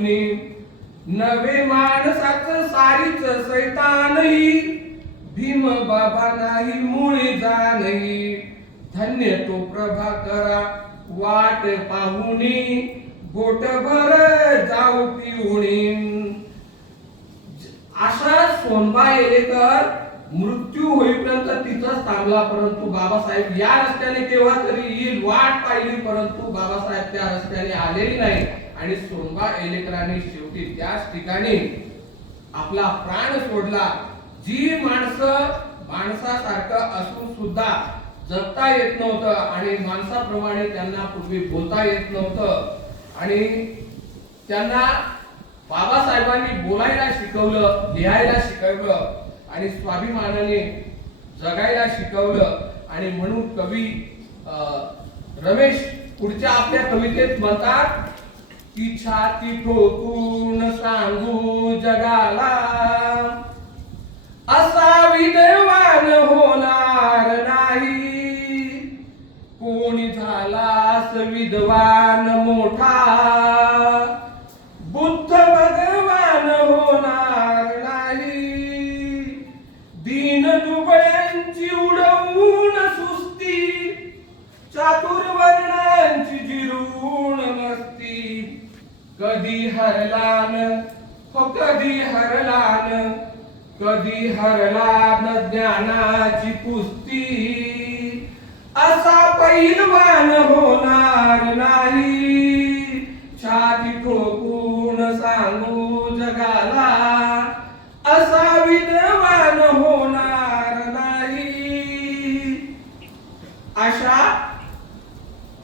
नवे माणसाच सारीच सैतानही भीम बाबा नाही मुळे जाणही. धन्य तो प्रभा करा वाट पाहुणी. पाहुनी बोटभर जाऊ पिऊणी. अशा सोनबा येलेकर मृत्यू होईपर्यंत तिथंच थांबला परंतु बाबासाहेब या रस्त्याने केव्हा तरी येईल वाट पाहिली परंतु बाबासाहेब त्या रस्त्याने आलेली नाही आणि सोनबा एलेकरांनी शेवटी त्याच ठिकाणी आपला प्राण सोडला. जी माणसं माणसासारखं असून सुद्धा जगता येत नव्हतं आणि माणसाप्रमाणे त्यांना पूर्वी बोलता येत नव्हतं. आणि त्यांना बाबासाहेबांनी बोलायला शिकवलं लिहायला शिकवलं आणि स्वाभिमानाने जगायला शिकवलं. आणि म्हणून कवी रमेश पुढच्या आपल्या कवितेत म्हणतात ती छाती ठोकून सांगू जगाला. असा विद्वान होणार नाही. कोणी झालास विद्वान मोठा? बुद्ध भगवान होणार नाही. दीन कधी हरलान? हो कधी हरलान? कधी हरलान ज्ञानाची पुस्ती? असा पैलवान होणार नाही. छाती ठोकून सांगू जगाला असा विद्वान होणार नाही. अशा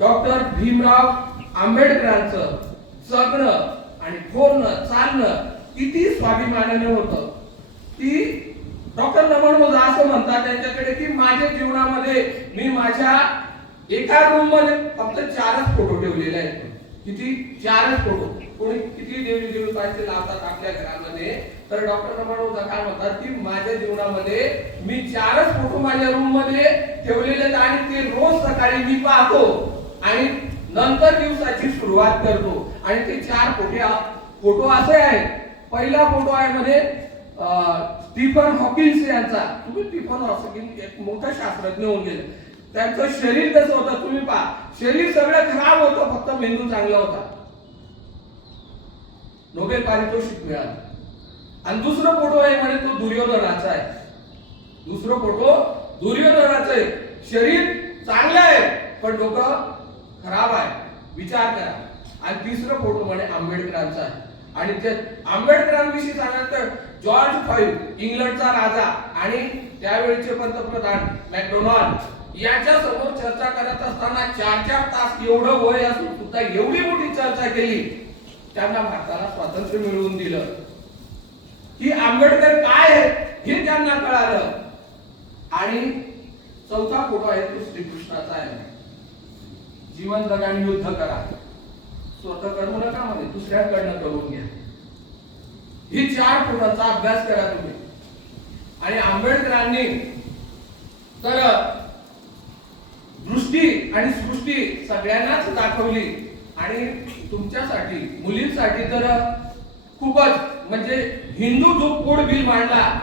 डॉक्टर भीमराव आंबेडकरांचं जगणं आणि बोलणं चालणं किती स्वाभिमानाने होतं. ती डॉक्टर नमन मोजा असं म्हणतात त्यांच्याकडे की माझ्या जीवनामध्ये मी माझ्या एका रूममध्ये फक्त चारच फोटो ठेवलेले आहेत. किती? चारच फोटो कोणी किती देवी देवतांचे लावतात आपल्या घरामध्ये? तर डॉक्टर नमन मोजा काय म्हणतात की माझ्या जीवनामध्ये मी चारच फोटो माझ्या रूममध्ये ठेवलेले आहेत आणि ते रोज सकाळी मी पाहतो आणि नंतर दिवसाची सुरुवात करतो. आणि ते चार फोटे फोटो असे आहेत पहिला फोटो आहे म्हणजे, मध्ये स्टीफन हॉकिन्स यांचा. तुम्ही स्टीफन हॉकिन्स एक मोठा शास्त्रज्ञ होऊन गेले. त्यांचं शरीर कसं होतं तुम्ही पहा. शरीर सगळं खराब होतं फक्त मेंदू चांगला होता. नोबेल पारितोषिक मिळालं. आणि दुसरं फोटो आहे म्हणजे तो दुर्योधनाचा आहे. दुसरा फोटो दुर्योधनाचा आहे. शरीर चांगलं आहे पण डोकं खराब आहे. विचार करा. आणि तिसरं फोटो म्हणे आंबेडकरांचा आहे. आणि ते आंबेडकरांविषयी सांगायचं तर जॉर्ज फाईव्ह इंग्लंडचा राजा आणि त्यावेळेचे पंतप्रधान मॅकडोनाल्ड याच्या समोर चर्चा करत असताना चार चार तास एवढं वय असून सुद्धा एवढी मोठी चर्चा केली. त्यांना भारताला स्वातंत्र्य मिळवून दिलं. की आंबेडकर काय आहे हे त्यांना कळालं. आणि चौथा फोटो आहे तो श्रीकृष्णाचा आहे. जीवन जगा युद्ध करा. स्वतः करू नका दुसऱ्याकडनं करून घ्या. ही चार फोटांचा अभ्यास करा तुम्ही. आणि आंबेडकरांनी तर दृष्टी आणि सृष्टी सगळ्यांनाच दाखवली. आणि तुमच्यासाठी मुलींसाठी तर खूपच म्हणजे हिंदू जो कोड बिल मांडला